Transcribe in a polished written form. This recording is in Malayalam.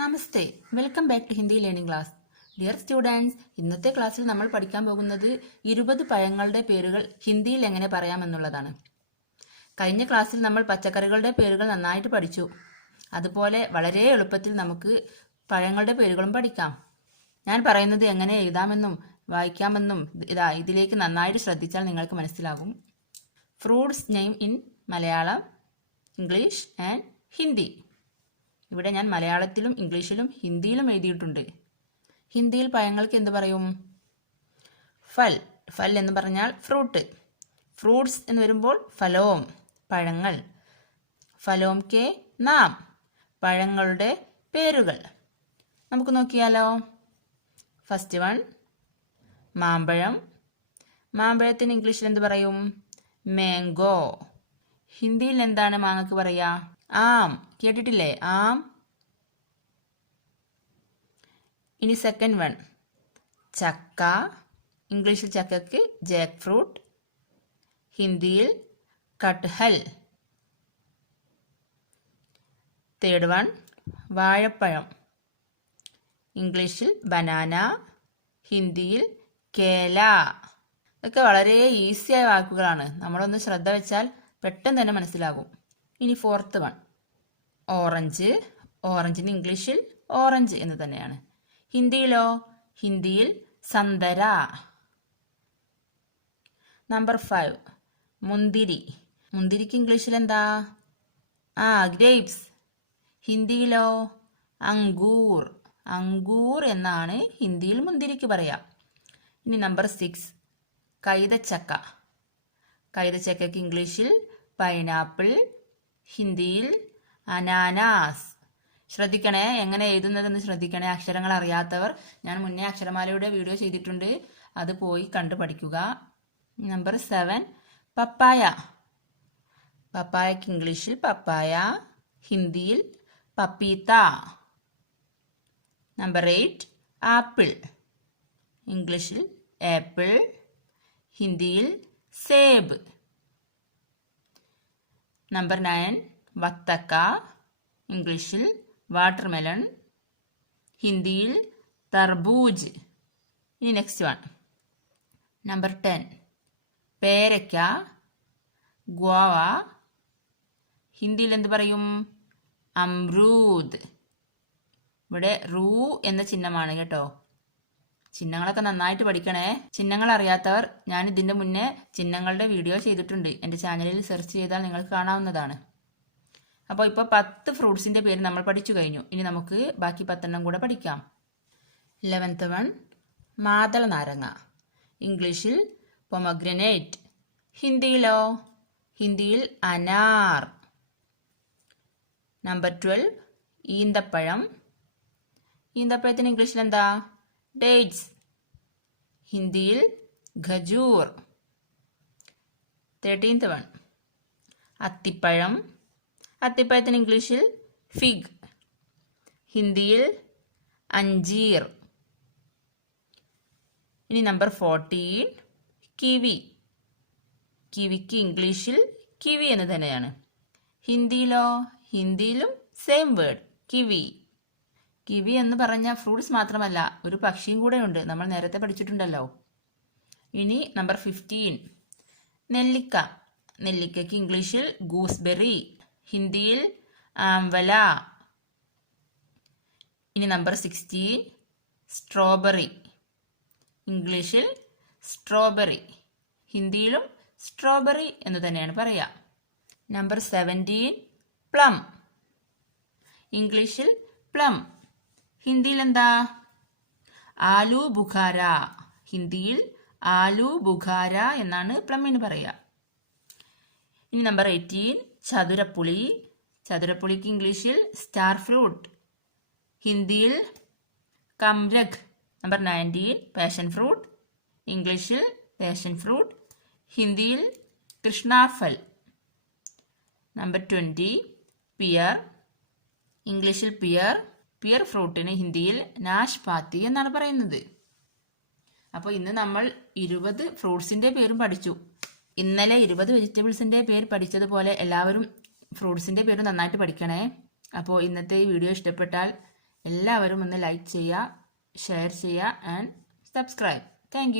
Namaste, welcome back to Hindi learning class. Dear students, ഇന്നത്തെ ക്ലാസ്സിൽ നമ്മൾ പഠിക്കാൻ പോകുന്നത് 20 പഴങ്ങളുടെ പേരുകൾ ഹിന്ദിയിൽ എങ്ങനെ പറയാമെന്നുള്ളതാണ്. കഴിഞ്ഞ ക്ലാസ്സിൽ നമ്മൾ പച്ചക്കറികളുടെ പേരുകൾ നന്നായിട്ട് പഠിച്ചു. അതുപോലെ വളരെ എളുപ്പത്തിൽ നമുക്ക് പഴങ്ങളുടെ പേരുകളും പഠിക്കാം. ഞാൻ പറയുന്നത് എങ്ങനെ എഴുതാമെന്നും വായിക്കാമെന്നും ഇതിലേക്ക് നന്നായിട്ട് ശ്രദ്ധിച്ചാൽ നിങ്ങൾക്ക് മനസ്സിലാകും. Fruits name in Malayalam, English and Hindi. ഇവിടെ ഞാൻ മലയാളത്തിലും ഇംഗ്ലീഷിലും ഹിന്ദിയിലും എഴുതിയിട്ടുണ്ട്. ഹിന്ദിയിൽ പഴങ്ങൾക്ക് എന്ത് പറയും? ഫൽ. ഫൽ എന്ന് പറഞ്ഞാൽ ഫ്രൂട്ട്. ഫ്രൂട്ട്സ് എന്ന് വരുമ്പോൾ ഫലോം, പഴങ്ങൾ. ഫലോം കെ നാം, പഴങ്ങളുടെ പേരുകൾ. നമുക്ക് നോക്കിയാലോ. ഫസ്റ്റ് വൺ, മാമ്പഴം. മാമ്പഴത്തിന് ഇംഗ്ലീഷിൽ എന്ത് പറയും? മാംഗോ. ഹിന്ദിയിൽ എന്താണ് മാങ്ങക്ക് പറയാ? ആം. കേട്ടിട്ടില്ലേ? ആം. ഇനി സെക്കൻഡ് വൺ, ചക്ക. ഇംഗ്ലീഷിൽ ചക്കക്ക് ജാക്ക് ഫ്രൂട്ട്, ഹിന്ദിയിൽ കട്ഹൽ. തേർഡ് വൺ, വാഴപ്പഴം. ഇംഗ്ലീഷിൽ ബനാന, ഹിന്ദിയിൽ കേല. ഇതൊക്കെ വളരെ ഈസിയായ വാക്കുകളാണ്. നമ്മളൊന്ന് ശ്രദ്ധ വെച്ചാൽ പെട്ടെന്ന് തന്നെ മനസ്സിലാകും. ഇനി ഫോർത്ത് വൺ, ഓറഞ്ച്. ഓറഞ്ചിന് ഇംഗ്ലീഷിൽ ഓറഞ്ച് എന്ന് തന്നെയാണ്. ഹിന്ദിയിലോ? ഹിന്ദിയിൽ സന്തര. നമ്പർ 5, മുന്തിരി. മുന്തിരിക്ക് ഇംഗ്ലീഷിൽ എന്താ? ഗ്രേപ്സ്. ഹിന്ദിയിലോ? അങ്കൂർ. അങ്കൂർ എന്നാണ് ഹിന്ദിയിൽ മുന്തിരിക്ക് പറയാം. ഇനി നമ്പർ 6, കൈതച്ചക്ക. കൈതച്ചക്കയ്ക്ക് ഇംഗ്ലീഷിൽ പൈനാപ്പിൾ, ഹിന്ദിയിൽ അനാനാസ്. ശ്രദ്ധിക്കണേ, എങ്ങനെ എഴുതുന്നതെന്ന് ശ്രദ്ധിക്കണേ. അക്ഷരങ്ങൾ അറിയാത്തവർ ഞാൻ മുന്നേ അക്ഷരമാലയുടെ വീഡിയോ ചെയ്തിട്ടുണ്ട്, അത് പോയി കണ്ടു പഠിക്കുക. നമ്പർ 7, പപ്പായ. പപ്പായക്ക് ഇംഗ്ലീഷിൽ പപ്പായ, ഹിന്ദിയിൽ പപ്പീത്ത. Number 8, apple. ഇംഗ്ലീഷിൽ ആപ്പിൾ, ഹിന്ദിയിൽ സേബ്. നമ്പർ 9, വത്തക്ക. ഇംഗ്ലീഷിൽ വാട്ടർമെലൺ, ഹിന്ദിയിൽ തർബൂജ്. ഇനി നെക്സ്റ്റ് വൺ, നമ്പർ 10, പേരയ്ക്ക, ഗ്വാവ. ഹിന്ദിയിൽ എന്ത് പറയും? അമ്രൂദ്. ഇവിടെ റൂ എന്ന ചിഹ്നമാണ് കേട്ടോ. ചിഹ്നങ്ങളൊക്കെ നന്നായിട്ട് പഠിക്കണേ. ചിഹ്നങ്ങൾ അറിയാത്തവർ ഞാൻ ഇതിന്റെ മുന്നേ ചിഹ്നങ്ങളുടെ വീഡിയോ ചെയ്തിട്ടുണ്ട്. എൻ്റെ ചാനലിൽ സെർച്ച് ചെയ്താൽ നിങ്ങൾക്ക് കാണാവുന്നതാണ്. അപ്പോൾ ഇപ്പോൾ 10 ഫ്രൂട്ട്സിന്റെ പേര് നമ്മൾ പഠിച്ചു കഴിഞ്ഞു. ഇനി നമുക്ക് ബാക്കി 10 കൂടെ പഠിക്കാം. 11th വൺ, മാതള നാരങ്ങ. ഇംഗ്ലീഷിൽ പൊമഗ്രനേറ്റ്, ഹിന്ദിയിലോ? ഹിന്ദിയിൽ അനാർ. നമ്പർ 12, ഈന്തപ്പഴം. ഈന്തപ്പഴത്തിന് ഇംഗ്ലീഷിൽ എന്താ? ഡേറ്റ്സ്, ഹിന്ദിയിൽ ഖജൂർ. 13th one, അത്തിപ്പഴം. അത്തിപ്പഴത്തിന് ഇംഗ്ലീഷിൽ ഫിഗ്, ഹിന്ദിയിൽ അഞ്ചീർ. ഇനി നമ്പർ 14, കിവി. കിവിക്ക് ഇംഗ്ലീഷിൽ കിവി എന്ന് തന്നെയാണ്. ഹിന്ദിയിലോ? ഹിന്ദിയിലും സെയിം വേർഡ്, കിവി. കിവി എന്ന് പറഞ്ഞ ഫ്രൂട്ട്സ് മാത്രമല്ല, ഒരു പക്ഷിയും കൂടെ ഉണ്ട്, നമ്മൾ നേരത്തെ പഠിച്ചിട്ടുണ്ടല്ലോ. ഇനി നമ്പർ 15, നെല്ലിക്ക. നെല്ലിക്കയ്ക്ക് ഇംഗ്ലീഷിൽ ഗൂസ്ബെറി, ഹിന്ദിയിൽ ആംവല. ഇനി നമ്പർ 16, സ്ട്രോബെറി. ഇംഗ്ലീഷിൽ സ്ട്രോബെറി, ഹിന്ദിയിലും സ്ട്രോബെറി എന്ന് തന്നെയാണ് പറയുക. Number 17, plum. ഇംഗ്ലീഷിൽ പ്ലം, ഹിന്ദിയിൽ എന്താ? ആലു ബുഖാര. ഹിന്ദിയിൽ ആലു ബുഖാര എന്നാണ് പ്ലമ്മിന് പറയുക. ഇനി നമ്പർ 18, ചതുരപ്പുളി. ചതുരപ്പുളിക്ക് ഇംഗ്ലീഷിൽ സ്റ്റാർ ഫ്രൂട്ട്, ഹിന്ദിയിൽ കംരഖ്. Number 19, passion fruit. ഇംഗ്ലീഷിൽ പാഷൻ ഫ്രൂട്ട്, ഹിന്ദിയിൽ കൃഷ്ണാഫൽ. Number 20, pear. ഇംഗ്ലീഷിൽ പിയർ. പിയർ ഫ്രൂട്ടിന് ഹിന്ദിയിൽ നാഷ്പാത്തി എന്നാണ് പറയുന്നത്. അപ്പോൾ ഇന്ന് നമ്മൾ 20 ഫ്രൂട്ട്സിന്റെ പേരും പഠിച്ചു. ഇന്നലെ 20 വെജിറ്റബിൾസിന്റെ പേര് പഠിച്ചതുപോലെ എല്ലാവരും ഫ്രൂട്ട്സിന്റെ പേര് നന്നായിട്ട് പഠിക്കണേ. അപ്പോൾ ഇന്നത്തെ ഈ വീഡിയോ ഇഷ്ടപ്പെട്ടാൽ എല്ലാവരും ഒന്ന് ലൈക്ക് ചെയ്യുക, ഷെയർ ചെയ്യുക ആൻഡ് സബ്സ്ക്രൈബ്. താങ്ക്